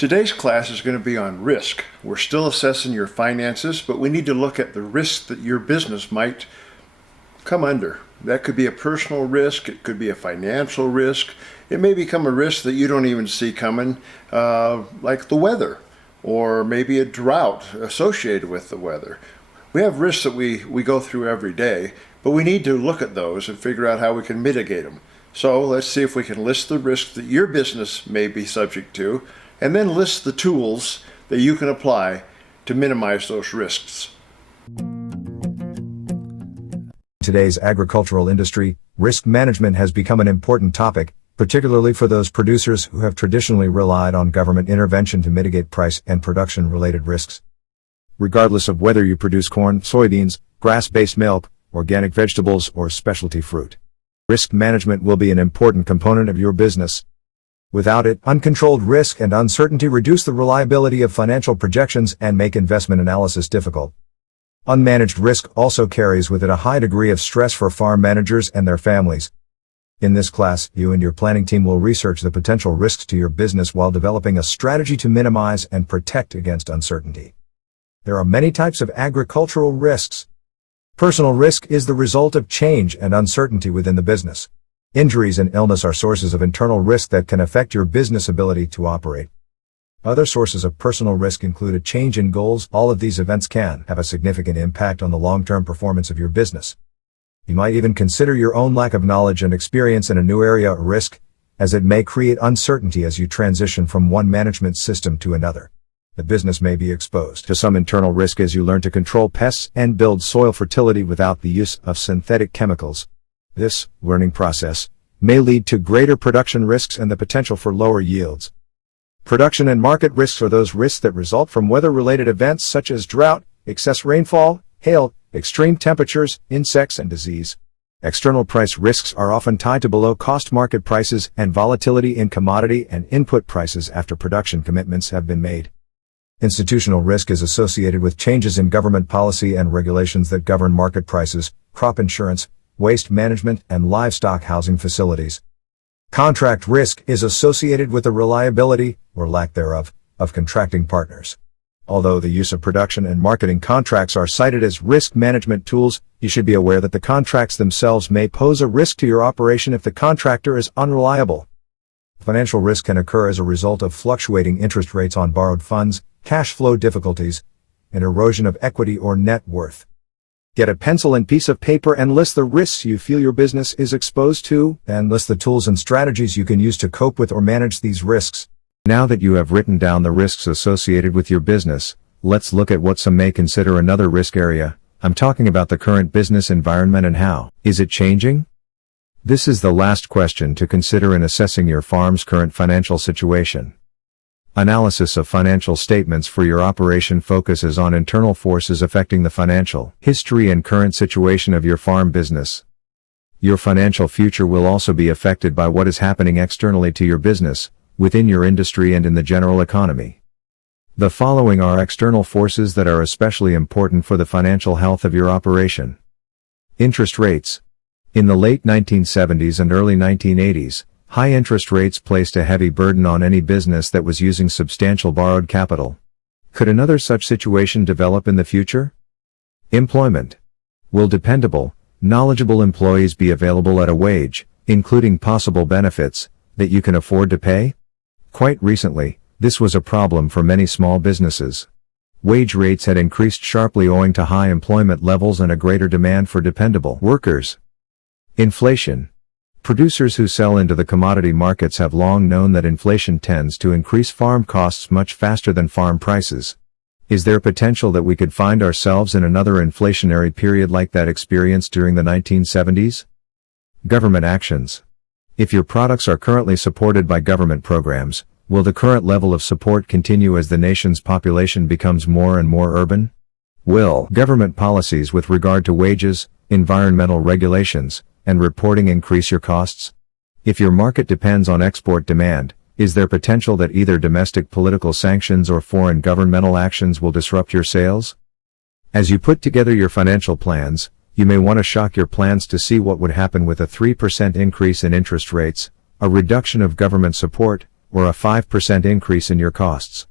Today's class is going to be on risk. We're still assessing your finances, but we need to look at the risks that your business might come under. That could be a personal risk, it could be a financial risk, it may become a risk that you don't even see coming, like the weather, or maybe a drought associated with the weather. We have risks that we go through every day, but we need to look at those and figure out how we can mitigate them. So let's see if we can list the risks that your business may be subject to, and then list the tools that you can apply to minimize those risks. Today's agricultural industry, risk management has become an important topic, particularly for those producers who have traditionally relied on government intervention to mitigate price and production-related risks. Regardless of whether you produce corn, soybeans, grass-based milk, organic vegetables, or specialty fruit, risk management will be an important component of your business. Without it, uncontrolled risk and uncertainty reduce the reliability of financial projections and make investment analysis difficult. Unmanaged risk also carries with it a high degree of stress for farm managers and their families. In this class, you and your planning team will research the potential risks to your business while developing a strategy to minimize and protect against uncertainty. There are many types of agricultural risks. Personal risk is the result of change and uncertainty within the business. Injuries and illness are sources of internal risk that can affect your business ability to operate. Other sources of personal risk include a change in goals. All of these events can have a significant impact on the long-term performance of your business. You might even consider your own lack of knowledge and experience in a new area a risk, as it may create uncertainty as you transition from one management system to another. The business may be exposed to some internal risk as you learn to control pests and build soil fertility without the use of synthetic chemicals. This learning process may lead to greater production risks and the potential for lower yields. Production and market risks are those risks that result from weather-related events such as drought, excess rainfall, hail, extreme temperatures, insects, and disease. External price risks are often tied to below-cost market prices and volatility in commodity and input prices after production commitments have been made. Institutional risk is associated with changes in government policy and regulations that govern market prices, crop insurance, waste management, and livestock housing facilities. Contract risk is associated with the reliability, or lack thereof, of contracting partners. Although the use of production and marketing contracts are cited as risk management tools, you should be aware that the contracts themselves may pose a risk to your operation if the contractor is unreliable. Financial risk can occur as a result of fluctuating interest rates on borrowed funds, cash flow difficulties, and erosion of equity or net worth. Get a pencil and piece of paper and list the risks you feel your business is exposed to, and list the tools and strategies you can use to cope with or manage these risks. Now that you have written down the risks associated with your business, let's look at what some may consider another risk area. I'm talking about the current business environment and how is it changing? This is the last question to consider in assessing your farm's current financial situation. Analysis of financial statements for your operation focuses on internal forces affecting the financial history and current situation of your farm business. Your financial future will also be affected by what is happening externally to your business, within your industry and in the general economy. The following are external forces that are especially important for the financial health of your operation. Interest rates. In the late 1970s and early 1980s, high interest rates placed a heavy burden on any business that was using substantial borrowed capital. Could another such situation develop in the future? Employment. Will dependable, knowledgeable employees be available at a wage, including possible benefits, that you can afford to pay? Quite recently, this was a problem for many small businesses. Wage rates had increased sharply owing to high employment levels and a greater demand for dependable workers. Inflation. Producers who sell into the commodity markets have long known that inflation tends to increase farm costs much faster than farm prices. Is there potential that we could find ourselves in another inflationary period like that experienced during the 1970s? Government actions. If your products are currently supported by government programs, will the current level of support continue as the nation's population becomes more and more urban? Will government policies with regard to wages, environmental regulations, and reporting increase your costs? If your market depends on export demand, is there potential that either domestic political sanctions or foreign governmental actions will disrupt your sales? As you put together your financial plans, you may want to shock your plans to see what would happen with a 3% increase in interest rates, a reduction of government support, or a 5% increase in your costs.